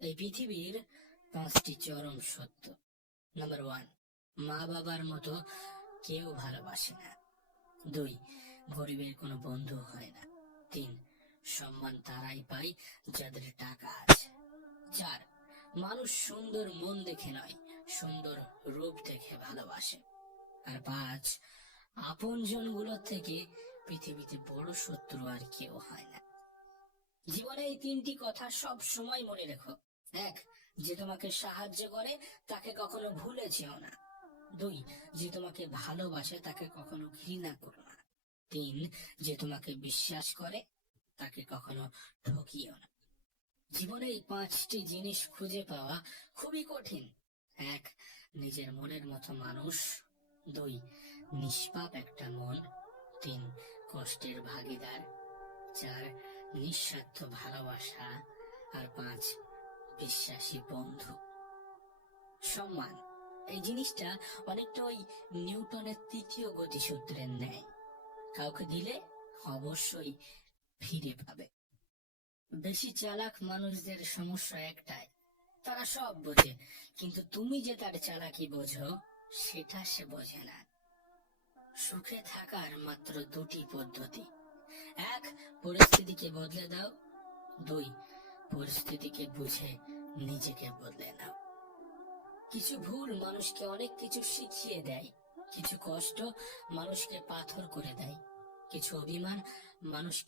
এই পৃথিবীর 5টি চরম সত্য। নাম্বার 1, মা বাবার মতো কেউ ভালোবাসে না। 2, গরিবের কোনো বন্ধু হয় না। 3, সম্মান তারাই পায় যাদের টাকা আছে। 4, মানুষ সুন্দর মন দেখে নয়, সুন্দর রূপ দেখে ভালোবাসে। আর 5, আপনজনগুলোর থেকে পৃথিবীতে বড় শত্রু আর কেউ হয় না। জীবনে এই 3টি কথা সব সময় মনে রেখো। 1, যে তোমাকে সাহায্য করে তাকে কখনো ভুলে যেও না। 2, যে তোমাকে ভালোবাসে তাকে কখনো ঘৃণা করো না। 3, যে তোমাকে বিশ্বাস করে তাকে কখনো ঠকিও না। জীবনে এই 5টি জিনিস খুঁজে পাওয়া খুবই কঠিন। 1, নিজের মনের মতো মানুষ। 2, নিষ্পাপ একটা মন। 3, কষ্টের ভাগিদার। 4, নিঃস্বার্থ ভালোবাসা। আর 5, বিশ্বাসী বন্ধু। সম্মান এই জিনিসটা অনেকটা ওই নিউটনের 3য় গতিসূত্রের ন্যায়। কাউকে দিলে অবশ্যই ফিরে পাবে। বেশি চালাক মানুষদের সমস্যা একটাই, তারা সব বোঝে, কিন্তু তুমি যে তার চালাকি বোঝো সেটা সে বোঝে না। সুখে থাকার মাত্র 2টি পদ্ধতি। 1, পরিস্থিতিকে বদলে দাও। 2, পরিস্থিতিকে বুঝে নিজেকে বদলে নাও। কিছু ভুল মানুষকে অনেক কিছু শিখিয়ে দেয়, কিছু কষ্ট মানুষকে পাথর করে দেয়, কিছু অভিমান মানুষকে